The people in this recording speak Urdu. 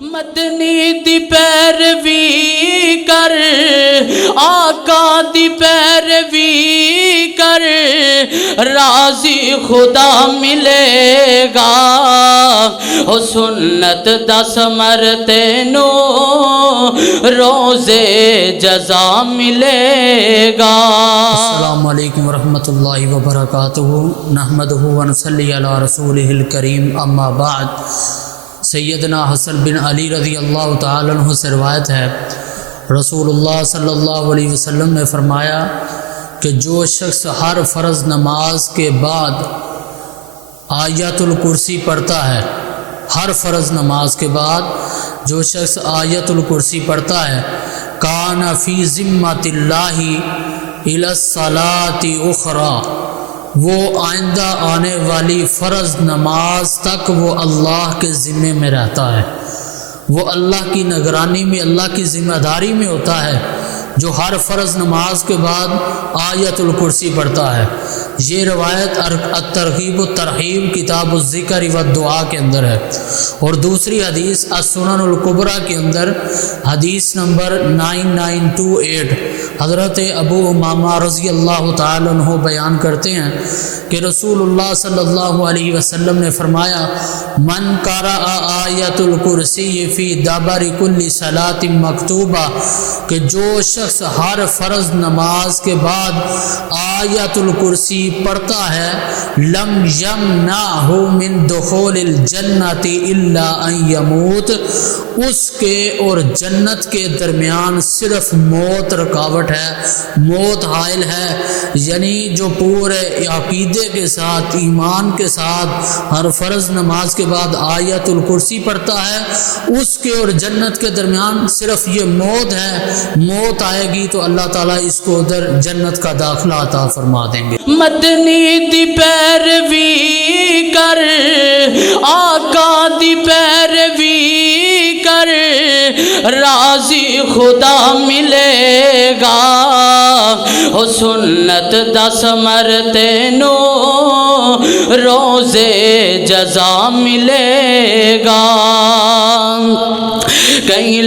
مدنی دی پیروی کر، آقا دی پیروی کر، راضی خدا ملے گا، او سنت دا ثمر تینو روزے جزا ملے گا۔ السلام علیکم ورحمۃ اللہ وبرکاتہ، نحمدہ ونصلی علی رسولہ الکریم، اما بعد۔ سیدنا حسن بن علی رضی اللہ تعالیٰ عنہ سے روایت ہے، رسول اللہ صلی اللہ علیہ وسلم نے فرمایا کہ جو شخص ہر فرض نماز کے بعد آیت الکرسی پڑھتا ہے، ہر فرض نماز کے بعد جو شخص آیت الکرسی پڑھتا ہے، کان فی ذمۃ اللہ الی الصلاۃ اخری، وہ آئندہ آنے والی فرض نماز تک وہ اللہ کے ذمے میں رہتا ہے، وہ اللہ کی نگرانی میں، اللہ کی ذمہ داری میں ہوتا ہے، جو ہر فرض نماز کے بعد آیت الکرسی پڑھتا ہے۔ یہ روایت الترغیب والترہیب کتاب الذکر والدعاء کے اندر ہے، اور دوسری حدیث السنن الکبریٰ کے اندر حدیث نمبر 9928 حضرت ابو امامہ رضی اللہ تعالیٰ عنہ بیان کرتے ہیں کہ رسول اللہ صلی اللہ علیہ وسلم نے فرمایا، من قرأ آیت الکرسی فی دبر کل صلاۃ مکتوبہ، کہ جو شخص ہر فرض نماز کے بعد آیت الکرسی پڑھتا ہے، لم یمنعہ من دخول الجنۃ الا ان یموت، اس کے اور جنت کے درمیان صرف موت رکاوٹ ہے، موت حائل ہے، یعنی جو پورے عقیدے کے ساتھ، ایمان کے ساتھ ہر فرض نماز کے بعد آیت الکرسی پڑھتا ہے، اس کے اور جنت کے درمیان صرف یہ موت ہے، موت آئے گی تو اللہ تعالیٰ اس کو ادھر جنت کا داخلہ عطا فرما دیں گے۔ مدنی دی پیروی کر، آقا دی پیروی کر، راضی خدا ملے گا، او سنت دا ثمر تینو روزے جزا ملے گا۔ کئی